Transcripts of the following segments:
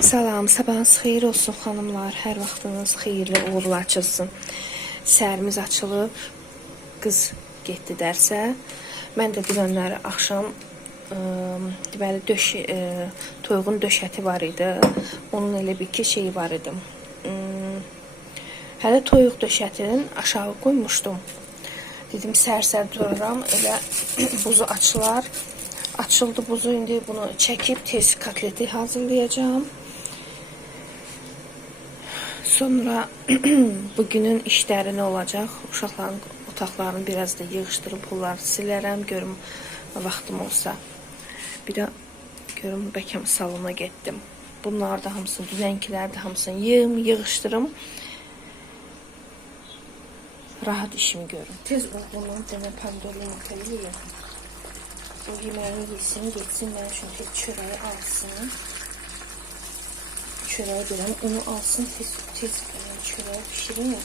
Salam, sabahınız xeyir olsun xanımlar. Hər vaxtınız xeyirli, uğurlu açılsın. Səhərimiz açılıb, qız getdi dərsə. Mən də dünənləri axşam deməli toyuğun döşəti var idi. Onun elə bir ki şeyi var idi. Hələ toyuq döşətinin aşağı qoymuşdum. Dedim səhər-səhər duraram, elə buzu açılar. Açıldı buzu, indi bunu çəkib tez kotleti hazırlayacağım. Sonra bugünün işləri nə olacaq? Uşaqların otaqlarını biraz da yığışdırıb onları silərəm. Görüm vaxtım olsa. Bir də görüm bəlkə salona getdim. Bunlar da hamısını, düzənkiləri də hamısını yığışdırım. Rahat işimi görüm. Tez oğlunun dənə pomidorlu yumurtayı yiyəm. O yeməğini yesin, geçsin, mən üçün tez çörəyi alsın. Çörəyi biləm, onu alsın, tez çörəyi pişirin.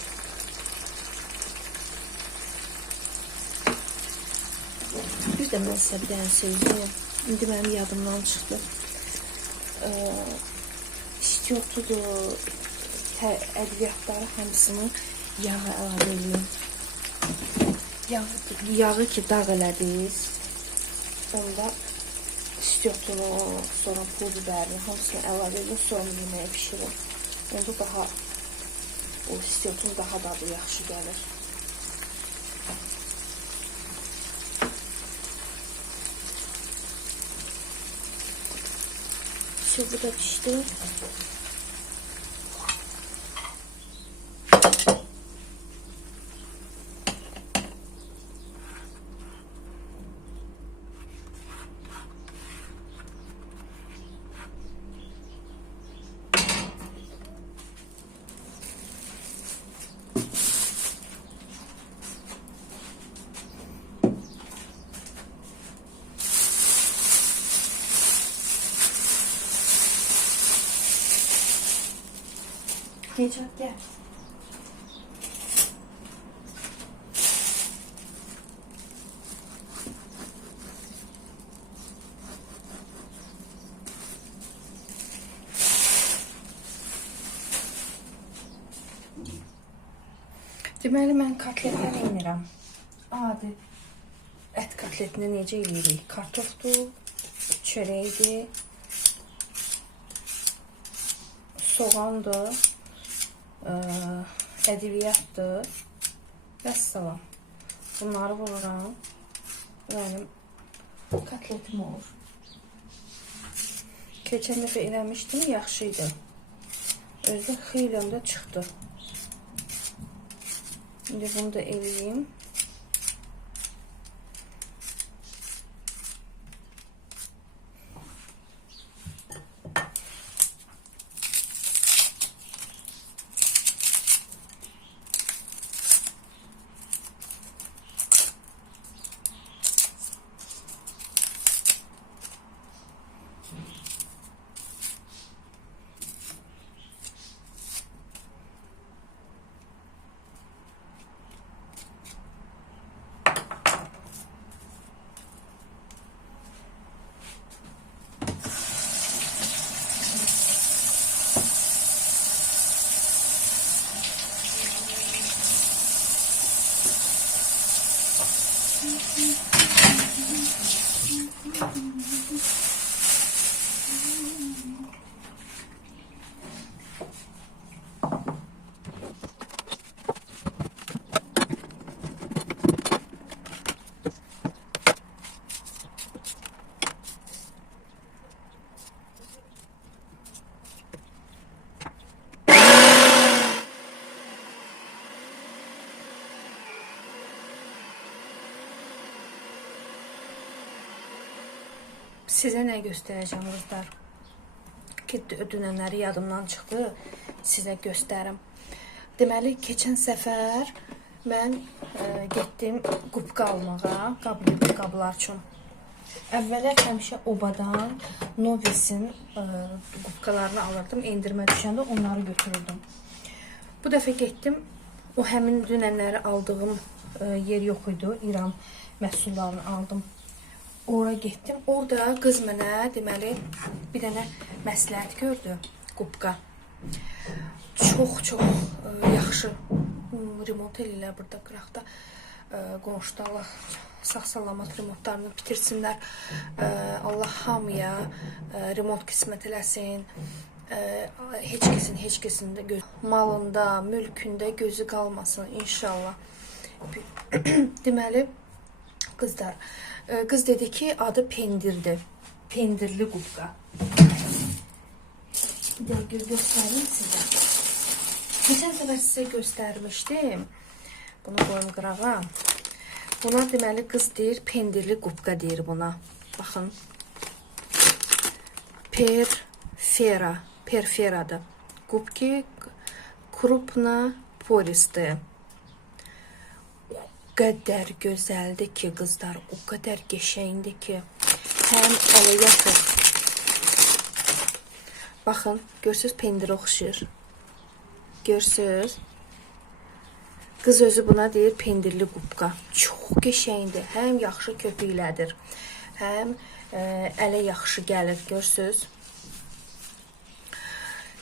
Bir də mən sizə bir dənə söyləyeyim. İndi mənim yadımdan çıxdı. İstiyortudur, ədviyyatları hamısını yağı əlavə edin. Yağı ki dağ elədiniz. Onda istiyortunu, sonra pul biberini hamısını əlavə edin, sonra yeməyə pişirin. Onda daha o istiyortun daha dadı yaxşı gəlir. Bu da pişdi. Necat gel. Deməli mən kotletdən emirəm. Adi ət kotletini necə eləyirik? Kartofdur, çörəkdir, soğandır, ədviyyatdır və salam. Bunları vururam. Mənim kotletim olur. Keçən dəfə eləmişdim, yaxşıydı. Özdə xeyli öndə çıxdı. Şimdi bunu da eləyim. Sizə nə göstərəcəm qızlar? Ki, dünənləri yadımdan çıxdı, sizə göstərim. Deməli, keçən səfər mən getdim qubqa almağa, qablar üçün. Əvvəllər həmişə obadan Novisin qubqalarını alırdım, endirmə düşəndə onları götürürdüm. Bu dəfə getdim, o həmin dünənləri aldığım yer yox idi, İran məhsullarını aldım. Ora getdim. Orada qız mənə deməli bir dənə məsləhət gördü. qubqa. Çox yaxşı remont eləyirlər burada qıraqda. Qonşular sağ-salamat remontlarını bitirsinlər. Allah hamıya remont qismət eləsin. Heç kəsin də malında, mülkündə gözü qalmasın inşallah. Deməli, qızlar, qız dedi ki, adı pendirdir. Pendirli qubqa. Bir dəqiqə göstəreyim sizə. Keçən səfər sizə göstərmişdim. Bunu qoyum qırağa. Buna deməli qız deyir, pendirli qubqa deyir buna. Baxın. Perferadır. Qubki krupna porisdir. O qədər gözəldir ki, qızlar, o qədər qəşəngdir ki, həm ələ yatır. Baxın, görürsünüz, pendirə oxşayır. Görürsünüz. Qız özü buna deyir pendirli qubqa. Çox qəşəngdir. Həm yaxşı köpüklədir. Həm ələ yaxşı gəlir. Görürsünüz.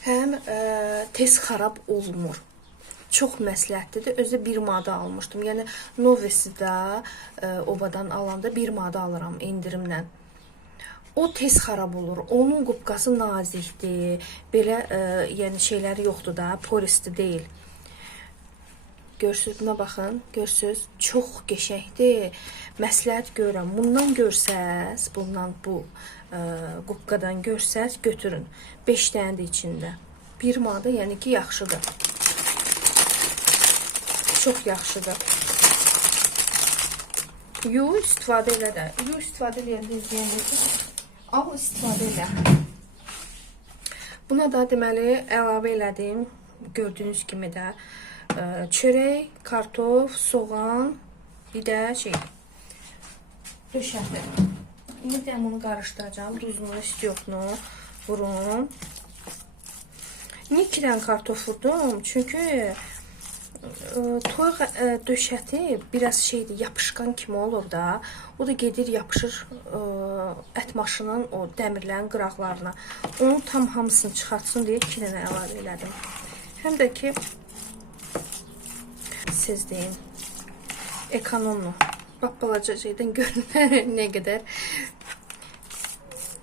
Həm tez xarab olmur. Çox məsləhətlidir. Özü 1 manata almışdım. Yəni Novesi'də obadan alanda 1 manata alıram endirimlə. O tez xarab olur. Onun qubqası nazikdir. Belə yəni şeyləri yoxdur da, porisli deyil. Görürsünüz, buna baxın. Görürsünüz, çox qəşəngdir. Məsləhət görürəm. Bundan görsəz, bundan bu qubqadan görsəz, götürün. 5 dənə də içində. 1 manata, yəni ki, yaxşıdır. Çox yaxşıdır. İstifadə elə də. İstifadə eləyəndə izləyəndə ki, al, istifadə elə. Buna da deməli əlavə elədim. Gördüyünüz kimi də çörək, kartof, soğan, bir də döşədir. İndi də bunu qarışdıracağım. Duzunu, istiotunu vurum. Niyə 2 dənə kartof vurdum? Çünki toyuq döşəti biraz şeydir, yapışqan kimi olur da. O da gedir, yapışır ət maşının o dəmirlərin qıraqlarına. Onu tam hamısını çıxartsın deyə 2 dənə əlavə elədim. Həm də ki, siz deyin, ekonomlu. Bax, balaca şeydən görünür nə qədər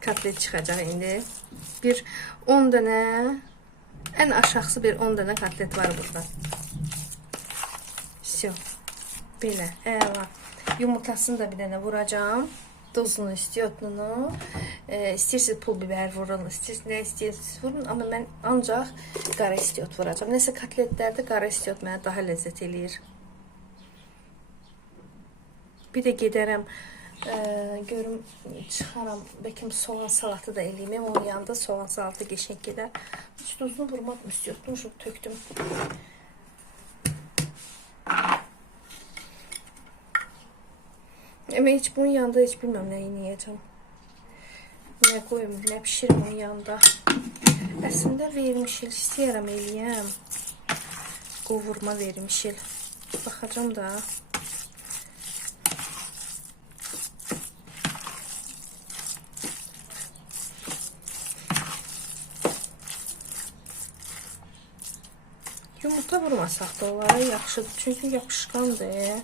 katlet çıxacaq indi. Bir 10 dənə, ən aşağısı bir 10 dənə katlet var burada. Все. Belə, əla. Yumurtasını da bir dənə vuracağım. Duzunu, istiotunu. İstəyirsiniz pul biber vurun, istəyirsiniz nə istəyirsiniz vurun. Amma mən ancaq qara istiot vuracağım. Nəsə katletlərdə qara istiot mənə daha ləzzət eləyir. Bir də gedərəm, görüm, çıxaram, bəlkə soğan salatı da eləyim. Onun yanında soğan salatı qəşəng gedər. Heç duzunu vurmaq mı istiyordum, şu tökdüm. Ama heç bunun yanında heç bilməm nəyi yiyəcəm. Nə qoyum, nə pişirim onun yanında. Əslində vermişil, istəyərəm eləyəm. Qovurma vermişil. Baxacam da. Yumurta vurmasaq da onlara yaxşıdır. Çünki yapışqandır.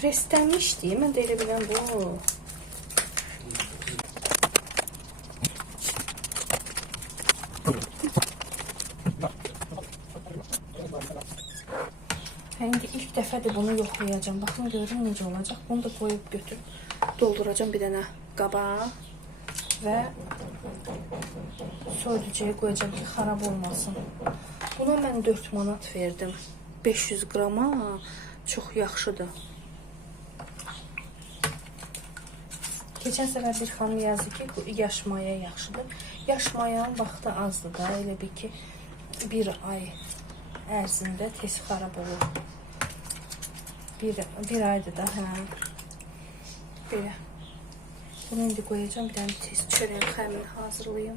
Preslənmişdi. Mən də elə biləm bu. İndi ilk dəfədir bunu yoxlayacağım. Baxın görün necə olacaq. Bunu da qoyub götürüb dolduracağım bir dənə qaba və soyuducuya qoyacağım ki, xarab olmasın. Buna mən 4 manat verdim. 500 qrama çox yaxşıdır. Keçən səfər bir xanım yazdı ki, bu yaş maya yaxşıdır. Yaş mayanın vaxtı azdır da, elə bir ki, bir ay ərzində tez xarab olur. Bir aydır da, hə. Belə. Bunu indi qoyacağım, bir dənə tez çörək xəmini hazırlayayım.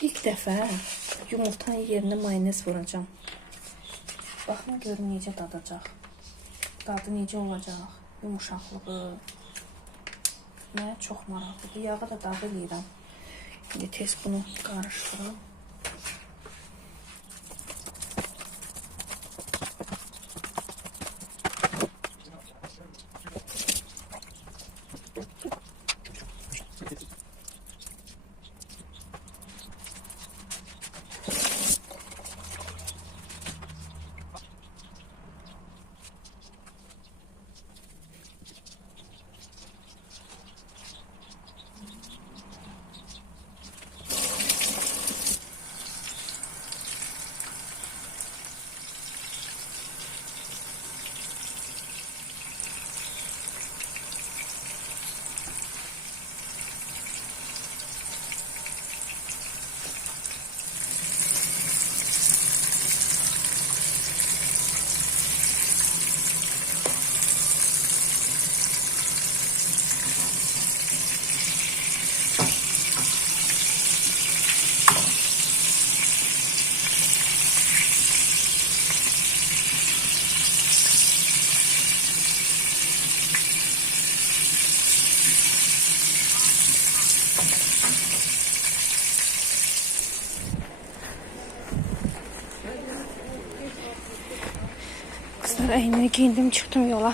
İlk dəfə yumurtanın yerinə mayonez vuracağım. Baxın, görün necə dadacaq. Dadı necə olacaq, yumuşaqlığı. Mənə çox maraqlıdır. Yağı da dadı eləyirəm. İndi tez bunu qarışdırım. Əynimi giyindim, çıxdım yola.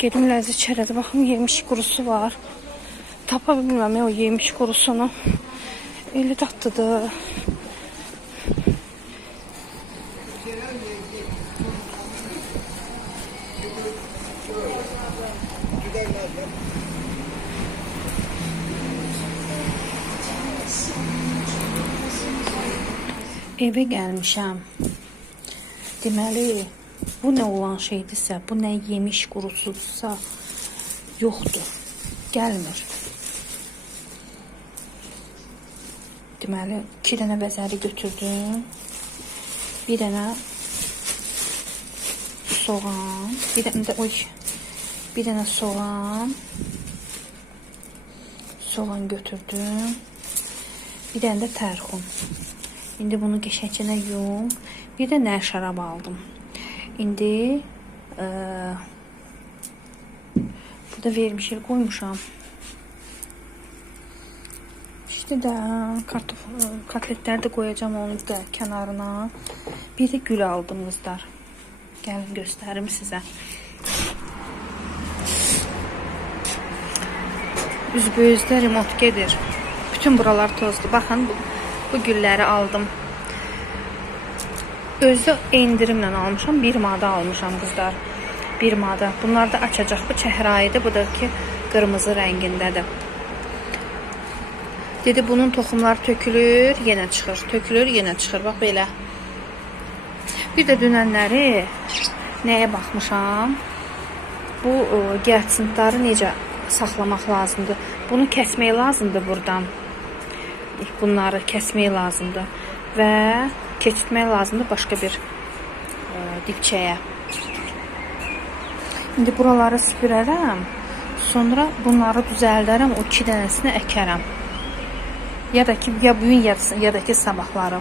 Gedim ləzzət çərədə, baxım, yemiş qurusu var. Tapa bilməm o yemiş qurusunu. Elə tatlıdır. Evə gəlmişəm. Deməli, bu nə olan şeydirsə, bu nə yemiş qurusudursa, yoxdur, gəlmir. Deməli, 2 dənə vəzəri götürdüm. Bir dənə soğan, bir dənə soğan götürdüm. Bir dənə də tərxun. İndi bunu qəşəngcə yum. Bir də nər şərab aldım. İndi burada vermişim, qoymuşam. İşte də kotletləri də qoyacağım onu da kənarına. Bir də gül aldım qızlar. Gəlin göstərim sizə. Üzbəyüzdə remont gedir. Bütün buralar tozdur. Baxın, bu gülləri aldım. Özü endirimlə almışam. 1 manata almışam qızlar. 1 manata. Bunlar da açacaq. Bu çəhrayıdır. Bu da ki qırmızı rəngindədir. Dedi bunun toxumları tökülür, yenə çıxır. Tökülür, yenə çıxır. Bax belə. Bir də dünənləri nəyə baxmışam? Bu gerçintarı necə saxlamaq lazımdır? Bunu kəsmək lazımdır buradan. Bunları kəsmək lazımdır. Və keçirtmək lazımdır başqa bir dipçəyə. İndi buraları süpürərəm. Sonra bunları düzəldərəm. O 2 dənəsini əkərəm. Ya da ki, ya bugün ya da ki sabahları.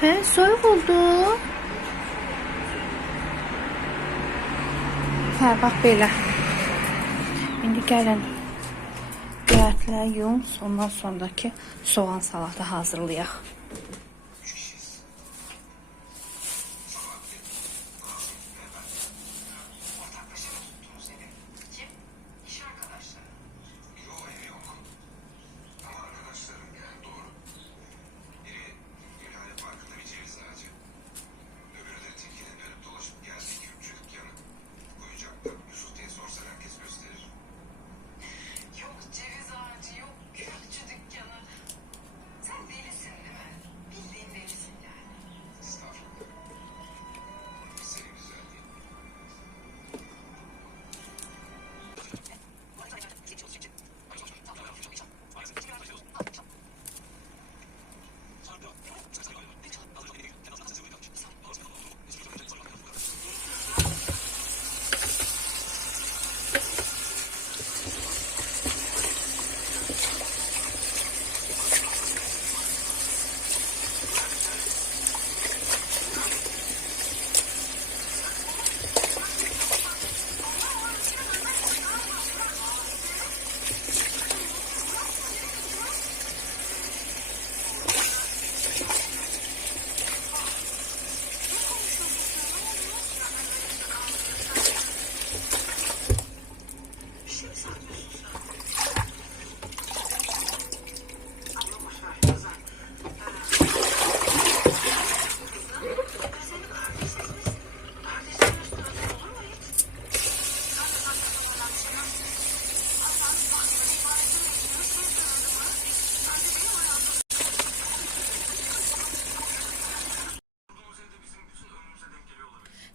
Hə, soyuq oldu. Hə, bax belə. İndi gəlin. Diqqətlə yum, ondan sonraki soğan salatı hazırlayaq.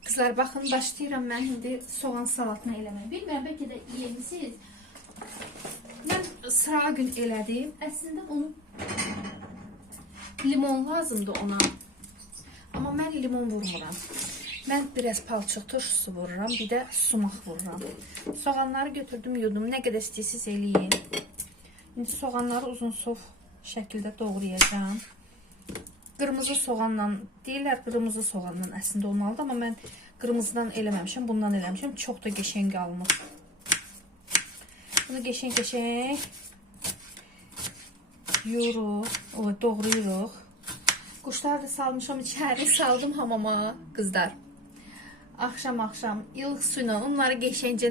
Qızlar, baxın, başlayıram mən indi soğan salatını eləməyə. Bilmirəm, bəlkə də yemisiniz. Mən sıra gün elədim. Əslində onu limon lazımdır ona. Amma mən limon vurmuram. Mən biraz palçıq turşusu vururam, bir də sumaq vururam. Soğanları götürdüm, yudum. Nə qədər istəyirsiniz eləyin. İndi soğanları uzunsov şəkildə doğrayacağım. Qırmızı soğanla, deyirlər qırmızı soğanla əslində olmalıdır, amma mən qırmızıdan eləməmişəm, bundan eləmişəm. Çox da qəşəng almır. Bunu qəşəng doğrayırıq. Quşları da salmışam içəri, saldım hamama, qızlar. Axşam ilıq su ilə onları qəşəngcə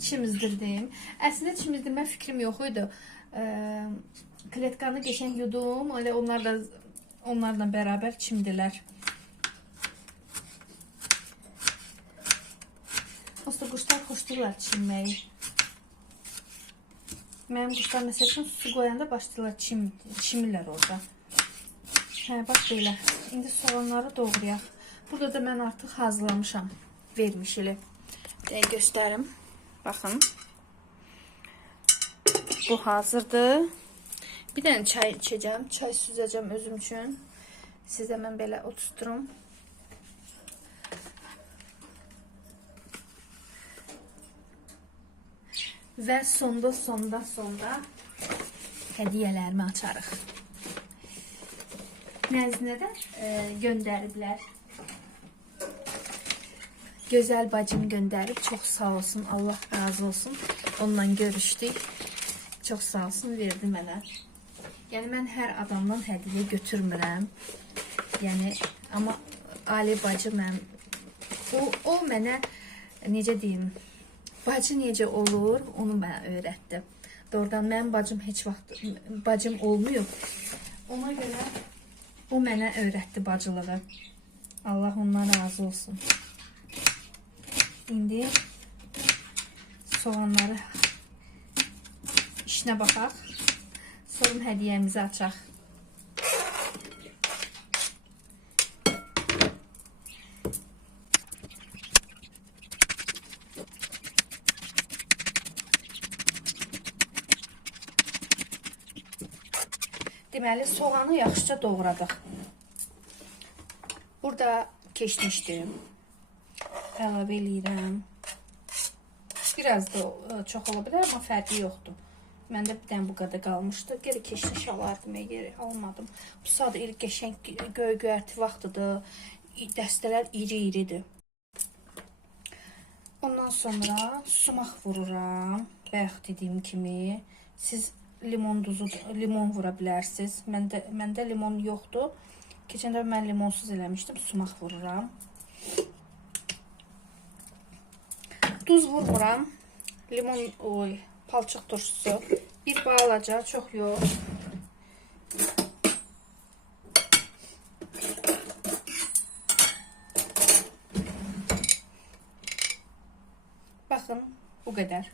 çimizdirdim. Əslində çimizdirmə fikrim yox idi. Kletkanı qəşəng yudum, elə onlarla bərabər çimdilər. Aslında quşlar xoşlayırlar çimməyi. Mənim quşlar məsəl üçün su qoyanda başlayırlar çimirlər orada. Hə, bax belə. İndi soğanları doğrayaq. Burada da mən artıq hazırlamışam vermişili. Göstərim. Baxın. Bu hazırdır. Bir dənə çay içəcəm. Çay süzəcəm özüm üçün. Sizə mən belə otusturum. Və sonda hədiyyələrimi açarıq. Nəzdinə də göndəriblər. Gözəl bacım göndərib. Çox sağ olsun. Allah razı olsun. Onunla görüşdük. Çox sağ olsun, verdi mənə. Yəni mən hər adamdan hədiyyə götürmürəm. Yəni amma Ali bacı mən o mənə necə deyim? Bacı necə olur? Onu mənə öyrətdi. Doğrudan mənim bacım heç vaxt bacım olmuyor. Ona görə o mənə öyrətdi bacılığı. Allah ondan razı olsun. İndi soğanları işinə baxaq. Sonra hədiyyəmizi açaq. Deməli, soğanı yaxşıca doğradıq. Burada keşmişdim. Əlavə eləyirəm. Biraz da çox ola bilər, amma fərqi yoxdur. Məndə bir dənə bu qədər qalmışdı. Geri keşniş alardım, geri almadım. Bu saat il qəşəng göy-göyərti vaxtıdır. Dəstələr iri-iridir. Ondan sonra sumaq vururam. Bayaq dediyim kimi. Siz limon vura bilərsiniz. Məndə limon yoxdur. Keçən dəfə mən limonsuz eləmişdim. Sumaq vururam. Duz vurmuram. Limon, palçıq turşusu. Bir bağlaca, çox yox. Baxın, bu qədər.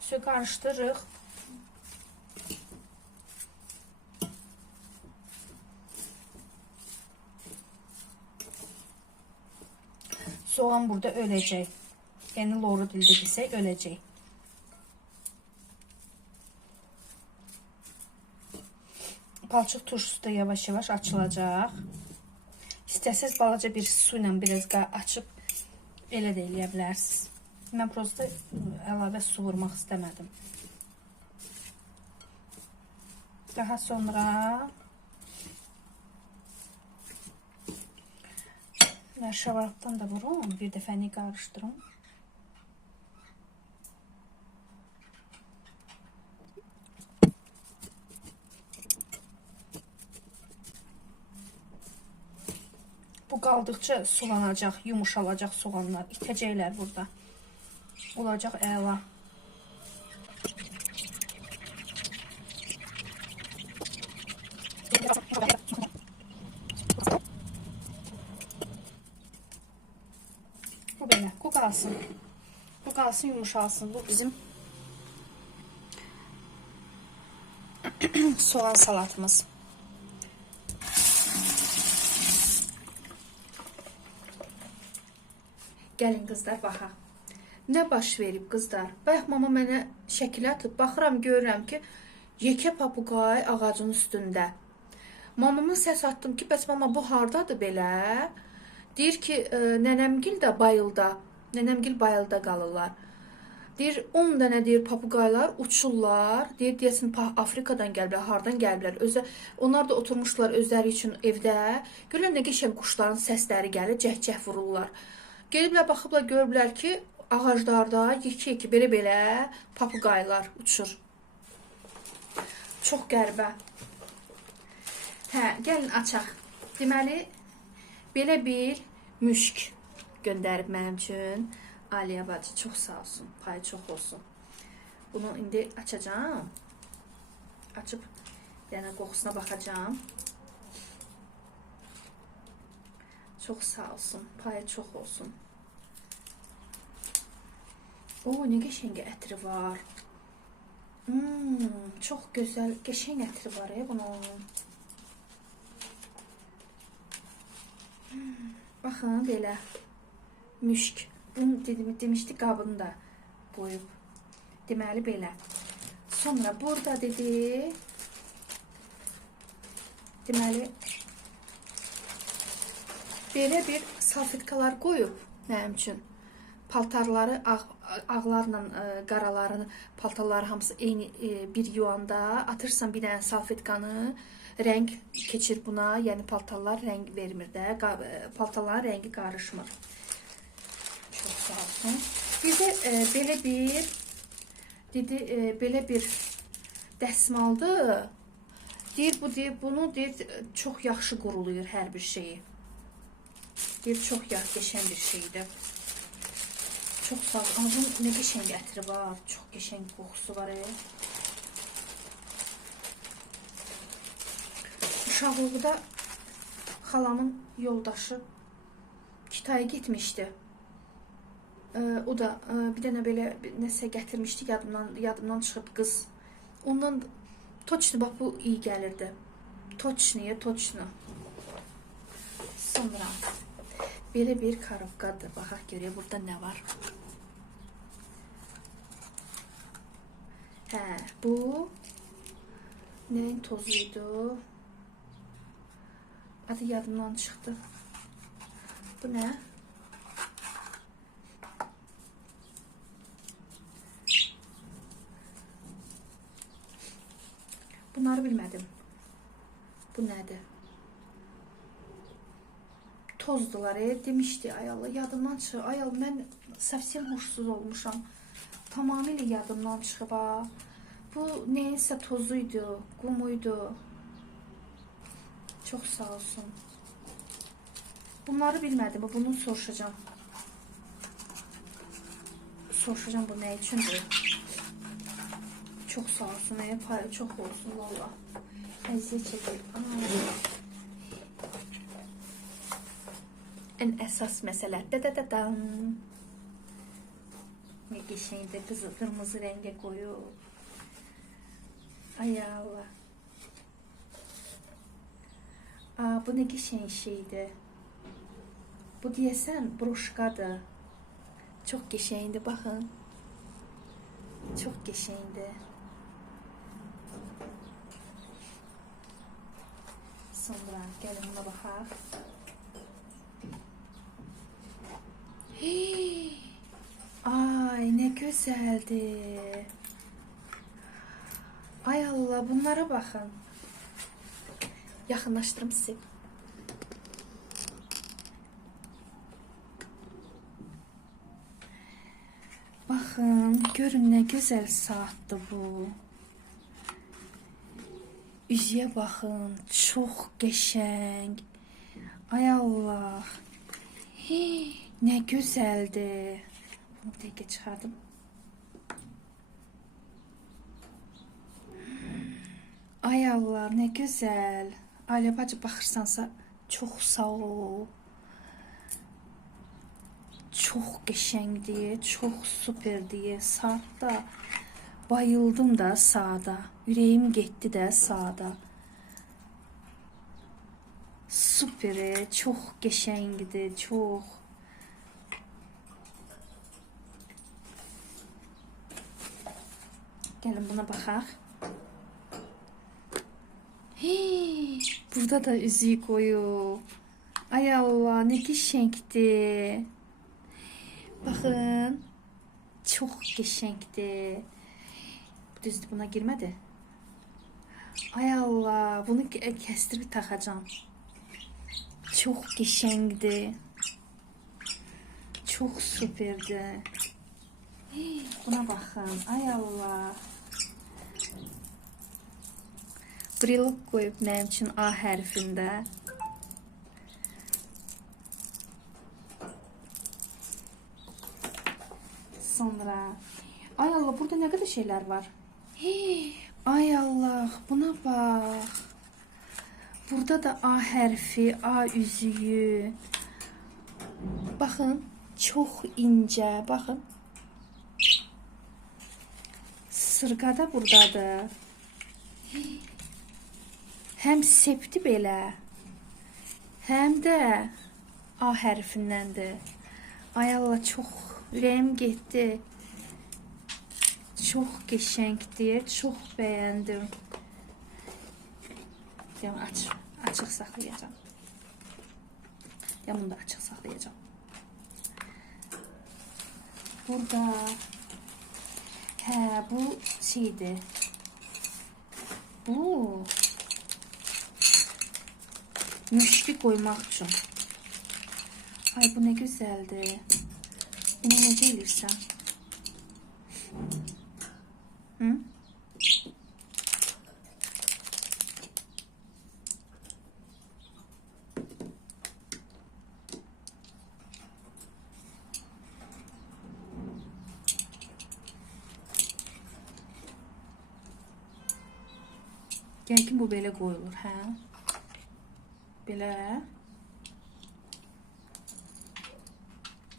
Su qarışdırırıq. Soğan burada öləcək. Yəni loru dildə desək öləcək. Palçıq turşusu da yavaş-yavaş açılacaq. İstəsəz balaca bir su ilə biraz açıb elə də eləyə bilərsiniz. Mən prosta əlavə su vurmaq istəmədim. Daha sonra şavarapdan da vurum, bir dəfəni qarışdırım. Bu qaldıqca sulanacaq, yumuşalacaq soğanlar, itəcəklər burada. Olacaq əla. Bu belə, bu qalsın. Bu qalsın, yumuşalsın. Bu bizim soğan salatımız. Gəlin qızlar baxaq. Nə baş verib qızlar? Bayaq mama mənə şəkil atıb. Baxıram, görürəm ki, yekə papuqay ağacın üstündə. Mamama səs atdım ki, bəs mama bu hardadır belə? Deyir ki, nənəmgil də bayılda. Nənəmgil bayılda qalırlar. Deyir 10 dənə deyir papuqaylar uçurlar. Deyir deyəsin Afrikadan gəliblər, hardan gəliblər. Onlar da oturmuşlar özləri üçün evdə. Görürlər nə qəşəng quşların səsləri gəlir, cəhcəh vururlar. Gəliblər baxıblar, görüblər ki, ağaclarda yekə-yekə belə-belə papuqaylar uçur. Çox qəribə. Hə, gəlin açaq. Deməli, belə bir müşk göndərib mənim üçün. Aliyə bacı çox sağ olsun, payı çox olsun. Bunu indi açacağım. Açıb yəni qoxusuna baxacağım. Çox sağ olsun, payı çox olsun. O, nə qəşəng ətri var. Çox gözəl, qəşəng ətri var ya bunun. Baxın, belə müşk. Bunu demişdi, qabını da qoyub. Deməli, belə. Sonra burada dedi. Deməli, belə bir salfetkalar qoyub mənim üçün. Paltarları, ağlarla qaralarını, paltarları hamısı eyni bir yuvanda. Atırsan bir dənə salfetkanı, rəng keçir buna. Yəni, paltarlar rəng vermir də. Paltarların rəngi qarışmır. Çox sağ olsun. Bir də belə bir, dedi, belə bir dəsmaldır. Deyir, bunu deyir, çox yaxşı quruluyur hər bir şeyi. Deyir, çox qəşəng bir şeydir. Çox sağ olsun. Bunun nə qəşəng ətri var, çox qəşəng qoxusu var. Uşaqlıqda xalamın yoldaşı Kitaya getmişdi. O da bir dənə belə nəsə gətirmişdi, yadımdan çıxıb qız. Ondan toçnu, bax bu iyi gəlirdi. Toçnu. Sonra belə bir karobkadır. Baxaq görək burada nə var. Hə, bu nəyin tozuydu? Adı yadımdan çıxdı. Bu nə? Bunları bilmədim. Bu nədir? Tozdular, demişdi. Ay Allah, yadımdan çıxıb. Ay Allah, mən совсем huşsuz olmuşam. Tamamilə yadımdan çıxıb. Bu neysə tozuydu, qumuydu. Çox sağ olsun. Bunları bilmədim. Bunu soruşacağım. Soruşacağım bu nə üçündür. Çok sağ olsun, payı çok olsun valla. Əziyyət çəkir. Ən əsas məsələ. Dadadadan. Ne qəşəngdir, qırmızı rəngə qoyub. Ay Allah. Bu nə qəşəng şeydir. Bu deyəsən broşkadır. Çox qəşəngdir, baxın. Çox qəşəngdir. Sonra gəlin buna baxaq. Ay, nə gözəldir. Ay Allah, bunlara baxın. Yaxınlaşdırım sizi. Baxın, görün nə gözəl saatdır bu. Üzüyə baxın, çox qəşəng. Ay Allah. Nə gözəldir. Bunu dəqiqə çıxardım. Ay Allah, nə gözəl. Aliyə bacı baxırsansa, çox sağ ol. Çox qəşəngdir, çox superdir. Saat da Bayıldım da sağda. Ürəyim getdi də sağda. Süper, çox qəşəngdir, çox. Gəlin buna baxaq. Hey, burada da üzüyü qoyub. Ay Allah, nə qəşəngdir. Baxın. Çox qəşəngdir. Düzdür, buna girmədi. Ay Allah, bunu kəstirib taxacam. Çox qəşəngdir. Çox süperdir. Buna baxın. Ay Allah. Brilok qoyub mənim üçün A hərfində. Sonra. Ay Allah, burada nə qədər şeylər var. Ay Allah, buna bax. Burada da A hərfi, A üzüyü. Baxın, çox incə, baxın. Sırğa da buradadır. Həm septi belə, həm də A hərfindəndir. Ay Allah, çox ürəyim getdi. Çox qəşəngdir, çox bəyəndim. Yəni açıq saxlayacağam. Yəni bunu da açıq saxlayacağam. Burada bu şeydir. Bu müştü qoymaq üçün. Ay, bu nə gözəldir. Bunu necə elirsən? Hı? Yəqin bu belə qoyulur, hə? Belə.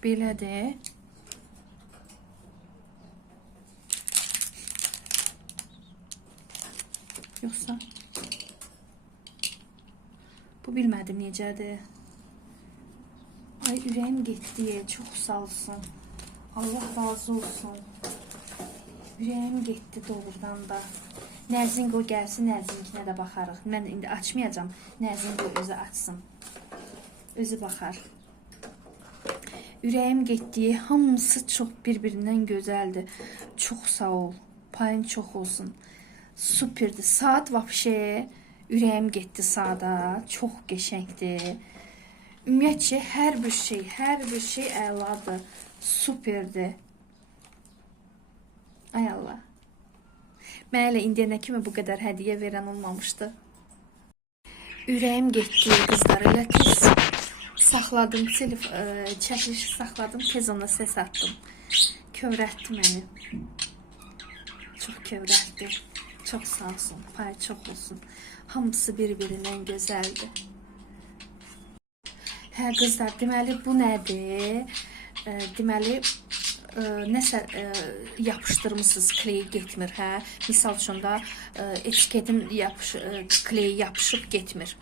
Belədir. Yoxsa? Bu bilmədim necədir. Ay, ürəyim getdi, çox sağ olsun. Allah razı olsun. Ürəyim getdi doğrudan da. Nərzinqo gəlsin, Nərzinkinə də baxarıq. Mən indi açmayacağım. Nərzinqo özü açsın. Özü baxar. Ürəyim getdi. Hamısı çox bir-birindən gözəldir. Çox sağ ol. Payın çox olsun. Süperdir. Saat vapşe ürəyim getdi saata. Çox qəşəngdir. Ümumiyyətcə hər bir şey əladır. Süperdir. Ay Allah. Mən elə indiyə nə kimi bu qədər hədiyyə verən olmamışdı. Ürəyim getdi qızlar, elə tez saxladım, çəkilişi saxladım, tez ona səs atdım. Kövrətdi məni. Çox kövrətdi. Çox sağ olsun, payı çox olsun. Hamısı bir-birindən gözəldir. Hə qızlar, deməli bu nədir? Deməli nəsə yapışdırmışsınız, kley getmir, hə? Misal üçün da etiketin kleyi yapışıb getmir.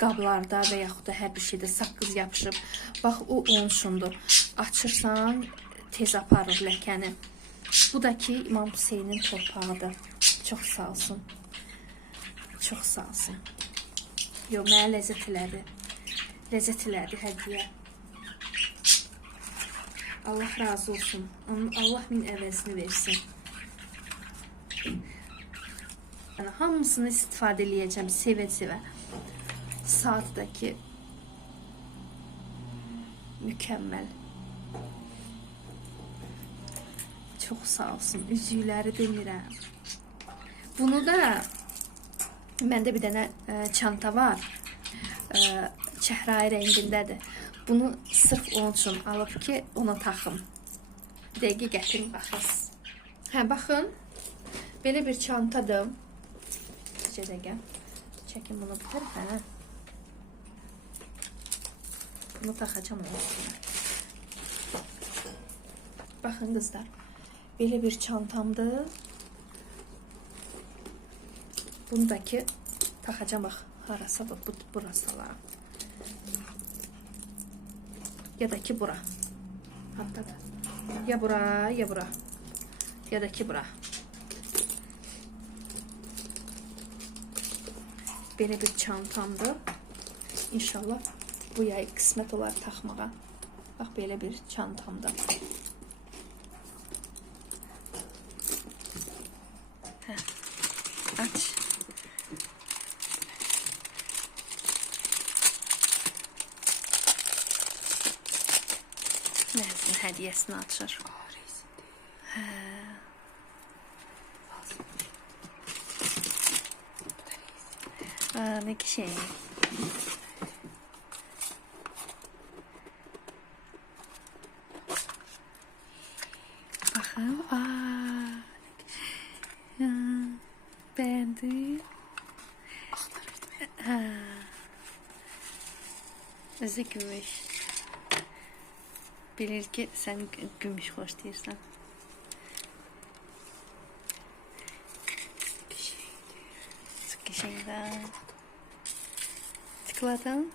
Qablarda və yaxud da hər bir şeydə saqqız yapışıb. Bax, o onun üçündür. Açırsan, tez aparır ləkəni. Bu da ki, İmam Hüseynin torpağıdır. Çox sağ olsun. Çox sağ olsun. Yox, mənə ləzzət elədi. Ləzzət elədi hədiyyə. Allah razı olsun. Allah min əvəzini versin. Yəni, hamısını istifadə eləyəcəm, sevə-sevə. Saatdaki mükəmməl. Çox sağ olsun. Üzükləri demirəm. Bunu da məndə bir dənə çanta var. Çəhrayı rəngindədir. Bunu sırf onun üçün alıb ki, ona taxım. Bir dəqiqə gətirin, baxırsınız. Hə, baxın. Belə bir çantadır. Bir dəqiqə. Çəkin bunu bitir. Hə. Bunu taxacam onun üstünə. Baxın qızlar. Belə bir çantamdır. Bundaki takacağım bak. Harasa bu burası var. Ya da ki bura. Hatta da. Ya bura ya bura. Ya da ki bura. Böyle bir çantamdı. İnşallah bu yay kısmet olar taxmağa. Bak böyle bir çantamda. Aç. Nəzin hədiyəsini açır. Hə. Aa, ne şey. Bakın. Aa. Beğendin. Ha. Özü gümüş. Bilir ki sen gümüş hoş deyirsən. Çok güzel. Tıkladım.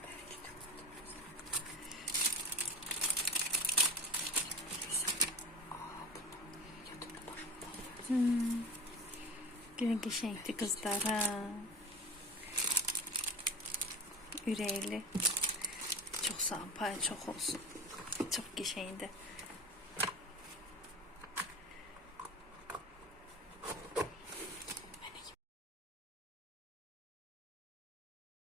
Günün geçenkti kızlar ha. Ürəkli. Çox sağ ol, pay çox olsun. Çox geçendi.